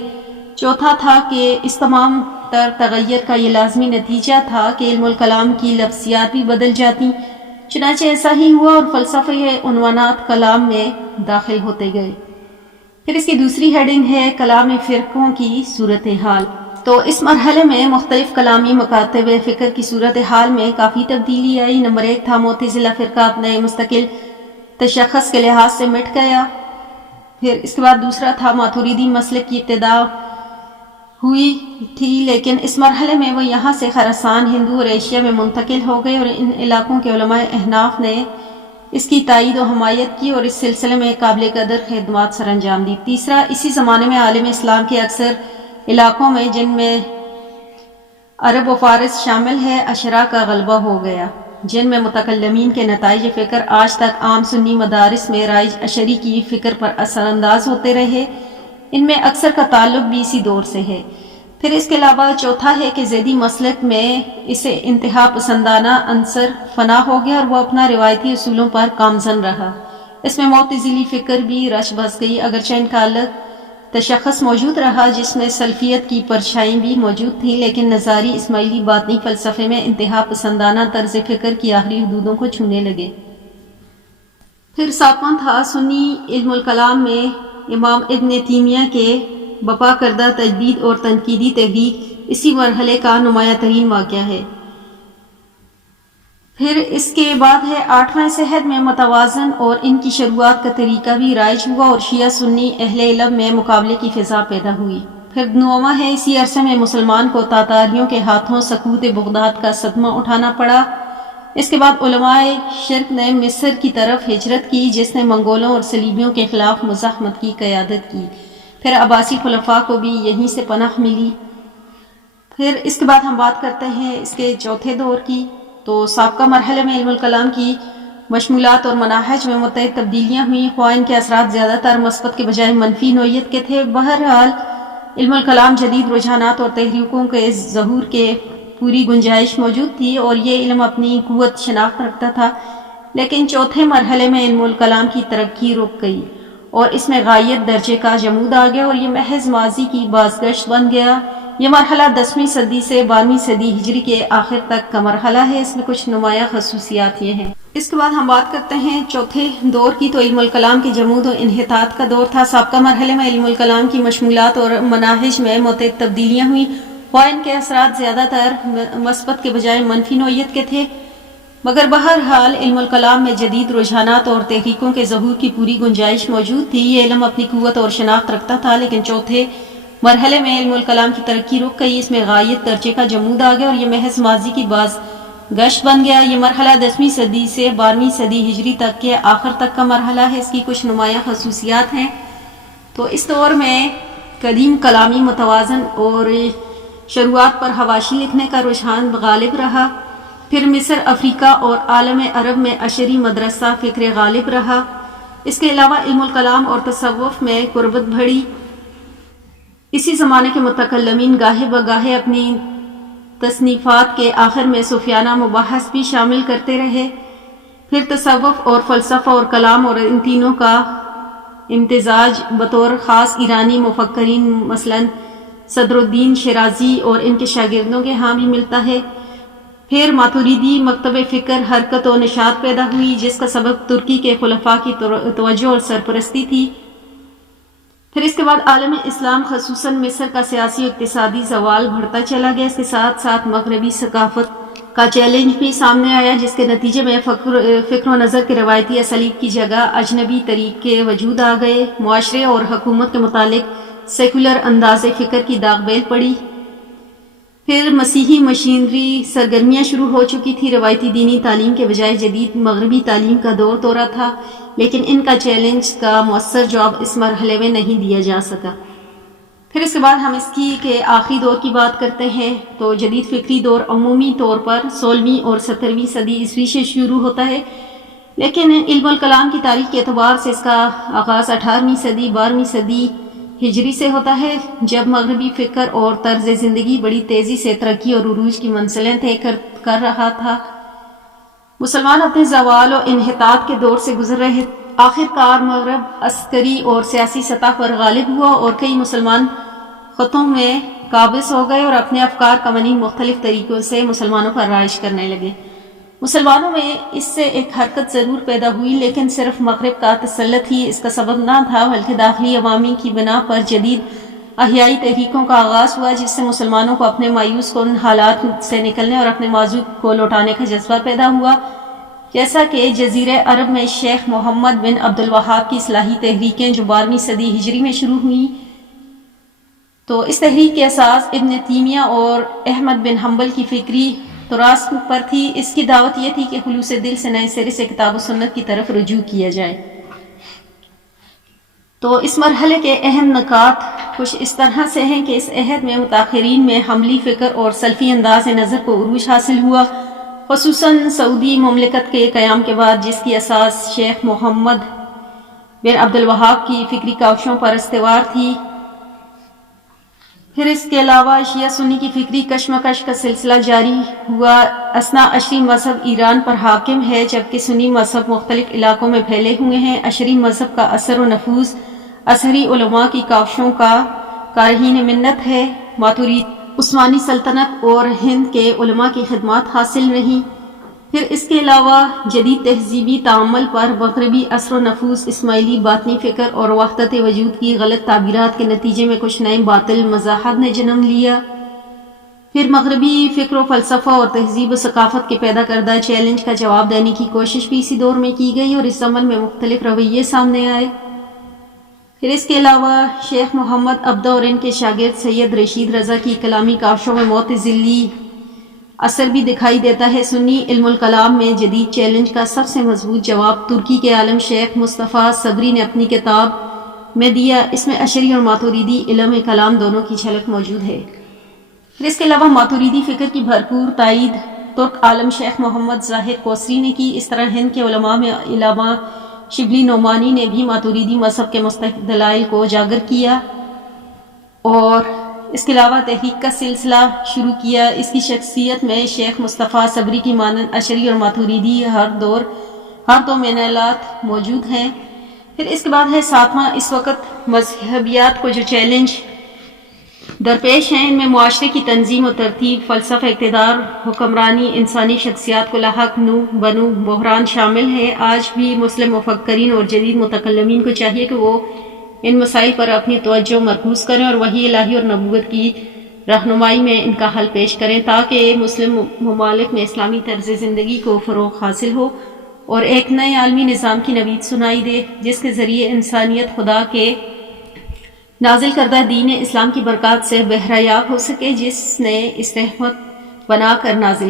چوتھا تھا کہ اس تمام تر تغیر کا یہ لازمی نتیجہ تھا کہ علم الکلام کی لفظیات بھی بدل جاتی، چنانچہ ایسا ہی ہوا اور فلسفہ عنوانات کلام میں داخل ہوتے گئے۔ پھر اس کی دوسری ہیڈنگ ہے کلام فرقوں کی صورتحال۔ تو اس مرحلے میں مختلف کلامی مکاتب فکر کی صورتحال میں کافی تبدیلی آئی۔ نمبر 1 تھا معتزلہ فرقہ اپنے مستقل تشخص کے لحاظ سے مٹ گیا۔ پھر اس کے بعد دوسرا تھا ماتوریدی مسلک کی ابتدا ہوئی تھی، لیکن اس مرحلے میں وہ یہاں سے خراسان، ہندو اور ایشیا میں منتقل ہو گئے اور ان علاقوں کے علماء احناف نے اس کی تائید و حمایت کی اور اس سلسلے میں قابل قدر خدمات سر انجام دی۔ تیسرا، اسی زمانے میں عالم اسلام کے اکثر علاقوں میں جن میں عرب و فارس شامل ہے اشرا کا غلبہ ہو گیا، جن میں متکلمین کے نتائج فکر آج تک عام سنی مدارس میں رائج اشری کی فکر پر اثر انداز ہوتے رہے۔ ان میں اکثر کا تعلق بھی اسی دور سے ہے۔ پھر اس کے علاوہ چوتھا ہے کہ زیدی مسلک میں اسے انتہا پسندانہ عنصر فنا ہو گیا اور وہ اپنا روایتی اصولوں پر گامزن رہا۔ اس میں معتزلی فکر بھی رچ بس گئی، اگرچہ ان کا الگ تشخص موجود رہا جس میں سلفیت کی پرچھائیں بھی موجود تھیں، لیکن نظاری اسماعیلی باطنی فلسفے میں انتہا پسندانہ طرز فکر کی آخری حدودوں کو چھونے لگے۔ پھر ساتواں تھا سنی علم الکلام میں امام ابن تیمیہ کے بپا کردہ تجدید اور تنقیدی تحریک اسی مرحلے کا نمایاں ترین واقعہ ہے۔ پھر اس کے بعد ہے 8واں صحت میں متوازن اور ان کی شروعات کا طریقہ بھی رائج ہوا اور شیعہ سنی اہل علم میں مقابلے کی فضا پیدا ہوئی۔ پھر 9واں ہے اسی عرصے میں مسلمان کو تاتاریوں کے ہاتھوں سقوط بغداد کا صدمہ اٹھانا پڑا۔ اس کے بعد علماء شرق نے مصر کی طرف ہجرت کی جس نے منگولوں اور صلیبیوں کے خلاف مزاحمت کی قیادت کی۔ پھر عباسی خلفاء کو بھی یہیں سے پناہ ملی۔ پھر اس کے بعد ہم بات کرتے ہیں اس کے چوتھے دور کی۔ تو سابقہ مرحلے میں علم الکلام کی مشمولات اور مناہج میں متعدد تبدیلیاں ہوئیں، خواہ ان کے اثرات زیادہ تر مثبت کے بجائے منفی نوعیت کے تھے۔ بہرحال علم الکلام جدید رجحانات اور تحریکوں کے ظہور کے پوری گنجائش موجود تھی اور یہ علم اپنی قوت شناخت رکھتا تھا، لیکن چوتھے مرحلے میں علم الکلام کی ترقی رک گئی اور اس میں غائیت درجے کا جمود آ گیا اور یہ محض ماضی کی بازگشت بن گیا۔ یہ مرحلہ 10ویں صدی سے 12ویں صدی ہجری کے آخر تک کا مرحلہ ہے۔ اس میں کچھ نمایاں خصوصیات یہ ہیں۔ اس کے بعد ہم بات کرتے ہیں چوتھے دور کی۔ تو علم الکلام کے جمود و انحطاط کا دور تھا۔ سابقہ مرحلے میں علم الکلام کی مشمولات اور مناہج میں متعدد تبدیلیاں ہوئیں، خواہ ان کے اثرات زیادہ تر مثبت کے بجائے منفی نوعیت کے تھے، مگر بہرحال علم الکلام میں جدید رجحانات اور تحریکوں کے ظہور کی پوری گنجائش موجود تھی۔ یہ علم اپنی قوت اور شناخت رکھتا تھا، لیکن چوتھے مرحلے میں علم الکلام کی ترقی رک گئی، اس میں غائیت درجے کا جمود آ گیا اور یہ محض ماضی کی باز گشت بن گیا۔ یہ مرحلہ 10ویں صدی سے 12ویں صدی ہجری تک کے آخر تک کا مرحلہ ہے۔ اس کی کچھ نمایاں خصوصیات ہیں۔ تو اس دور میں قدیم کلامی متوازن اور شروعات پر حواشی لکھنے کا رجحان غالب رہا۔ پھر مصر، افریقہ اور عالم عرب میں اشری مدرسہ فکر غالب رہا۔ اس کے علاوہ علم الکلام اور تصوف میں قربت بڑھی۔ اسی زمانے کے متکلمین گاہے بگاہے اپنی تصنیفات کے آخر میں صوفیانہ مباحث بھی شامل کرتے رہے۔ پھر تصوف اور فلسفہ اور کلام اور ان تینوں کا امتزاج بطور خاص ایرانی مفکرین مثلاً صدر الدین شیرازی اور ان کے شاگردوں کے ہاں بھی ملتا ہے۔ پھر ماتوریدی مکتب فکر حرکت و نشاط پیدا ہوئی جس کا سبب ترکی کے خلفاء کی توجہ اور سرپرستی تھی۔ پھر اس کے بعد عالم اسلام خصوصاً مصر کا سیاسی و اقتصادی زوال بڑھتا چلا گیا۔ اس کے ساتھ ساتھ مغربی ثقافت کا چیلنج بھی سامنے آیا جس کے نتیجے میں فکر و نظر کے روایتی اسالیب کی جگہ اجنبی طریقے وجود آ گئے۔ معاشرے اور حکومت کے متعلق سیکولر انداز فکر کی داغ بیل پڑی۔ پھر مسیحی مشینری سرگرمیاں شروع ہو چکی تھی۔ روایتی دینی تعلیم کے بجائے جدید مغربی تعلیم کا دور دورہ تھا، لیکن ان کا چیلنج کا مؤثر جواب اس مرحلے میں نہیں دیا جا سکا۔ پھر اس کے بعد ہم اس کے آخری دور کی بات کرتے ہیں تو جدید فکری دور عمومی طور پر 16ویں اور 17ویں صدی عیسوی سے شروع ہوتا ہے، لیکن علم الکلام کی تاریخ کے اعتبار سے اس کا آغاز 18ویں صدی 12ویں صدی ہجری سے ہوتا ہے، جب مغربی فکر اور طرز زندگی بڑی تیزی سے ترقی اور عروج کی منزلیں طے کر رہا تھا۔ مسلمان اپنے زوال و انحطاط کے دور سے گزر رہے، آخر کار مغرب عسکری اور سیاسی سطح پر غالب ہوا اور کئی مسلمان خطوں میں قابض ہو گئے اور اپنے افکار کا منی مختلف طریقوں سے مسلمانوں پر رائج کرنے لگے۔ مسلمانوں میں اس سے ایک حرکت ضرور پیدا ہوئی، لیکن صرف مغرب کا تسلط ہی اس کا سبب نہ تھا، بلکہ داخلی عوامی کی بنا پر جدید احیائی تحریکوں کا آغاز ہوا، جس سے مسلمانوں کو اپنے مایوس کن حالات سے نکلنے اور اپنے ماضی کو لوٹانے کا جذبہ پیدا ہوا۔ جیسا کہ جزیرہ عرب میں شیخ محمد بن عبد الوہاب کی اصلاحی تحریکیں جو 12ویں صدی ہجری میں شروع ہوئیں، تو اس تحریک کے اساس ابن تیمیہ اور احمد بن حنبل کی فکری تراث پر تھی۔ اس کی دعوت یہ تھی کہ خلوص دل سے نئے سرے سے کتاب و سنت کی طرف رجوع کیا جائے۔ تو اس مرحلے کے اہم نکات کچھ اس طرح سے ہیں کہ اس عہد میں متاخرین میں حملی فکر اور سلفی انداز نظر کو عروج حاصل ہوا، خصوصاً سعودی مملکت کے قیام کے بعد، جس کی اساس شیخ محمد بن عبد الوہاب کی فکری کاوشوں پر استوار تھی۔ پھر اس کے علاوہ شیعہ سنی کی فکری کشمکش کا سلسلہ جاری ہوا۔ اثنا عشری مذہب ایران پر حاکم ہے، جبکہ سنی مذہب مختلف علاقوں میں پھیلے ہوئے ہیں۔ عشری مذہب کا اثر و نفوذ ازہری علماء کی کاوشوں کا کارہین منت ہے۔ ماتورید عثمانی سلطنت اور ہند کے علماء کی خدمات حاصل رہیں۔ پھر اس کے علاوہ جدید تہذیبی تعامل پر مغربی اثر و نفوذ، اسماعیلی باطنی فکر اور وحدت وجود کی غلط تعبیرات کے نتیجے میں کچھ نئے باطل مذاہب نے جنم لیا۔ پھر مغربی فکر و فلسفہ اور تہذیب و ثقافت کے پیدا کردہ چیلنج کا جواب دینے کی کوشش بھی اسی دور میں کی گئی اور اس عمل میں مختلف رویے سامنے آئے۔ پھر اس کے علاوہ شیخ محمد عبدہ اور ان کے شاگرد سید رشید رضا کی کلامی کاوشوں میں معتزلی اثر بھی دکھائی دیتا ہے۔ سنی علم الکلام میں جدید چیلنج کا سب سے مضبوط جواب ترکی کے عالم شیخ مصطفیٰ صبری نے اپنی کتاب میں دیا۔ اس میں اشعری اور ماتوریدی علم کلام دونوں کی جھلک موجود ہے۔ پھر اس کے علاوہ ماتوریدی فکر کی بھرپور تائید ترک عالم شیخ محمد زاہد کوسری نے کی۔ اس طرح ہند کے علماء میں علامہ شبلی نعمانی نے بھی ماتوریدی مذہب کے مستقل دلائل کو اجاگر کیا اور اس کے علاوہ تحریک کا سلسلہ شروع کیا۔ اس کی شخصیت میں شیخ مصطفیٰ صبری کی مانند اشعری اور ماتوریدی ہر دو مینالات موجود ہیں۔ پھر اس کے بعد ہے ساتواں، اس وقت مذہبیات کو جو چیلنج درپیش ہیں، ان میں معاشرے کی تنظیم و ترتیب، فلسفہ اقتدار، حکمرانی، انسانی شخصیات کو لاحق نو بنو بحران شامل ہے۔ آج بھی مسلم مفکرین اور جدید متکلمین کو چاہیے کہ وہ ان مسائل پر اپنی توجہ مرکوز کریں اور وحی الہی اور نبوت کی رہنمائی میں ان کا حل پیش کریں، تاکہ مسلم ممالک میں اسلامی طرز زندگی کو فروغ حاصل ہو اور ایک نئے عالمی نظام کی نوید سنائی دے، جس کے ذریعے انسانیت خدا کے نازل کردہ دین اسلام کی برکات سے بہرہ یاب ہو سکے، جس نے اس رحمت بنا کر نازل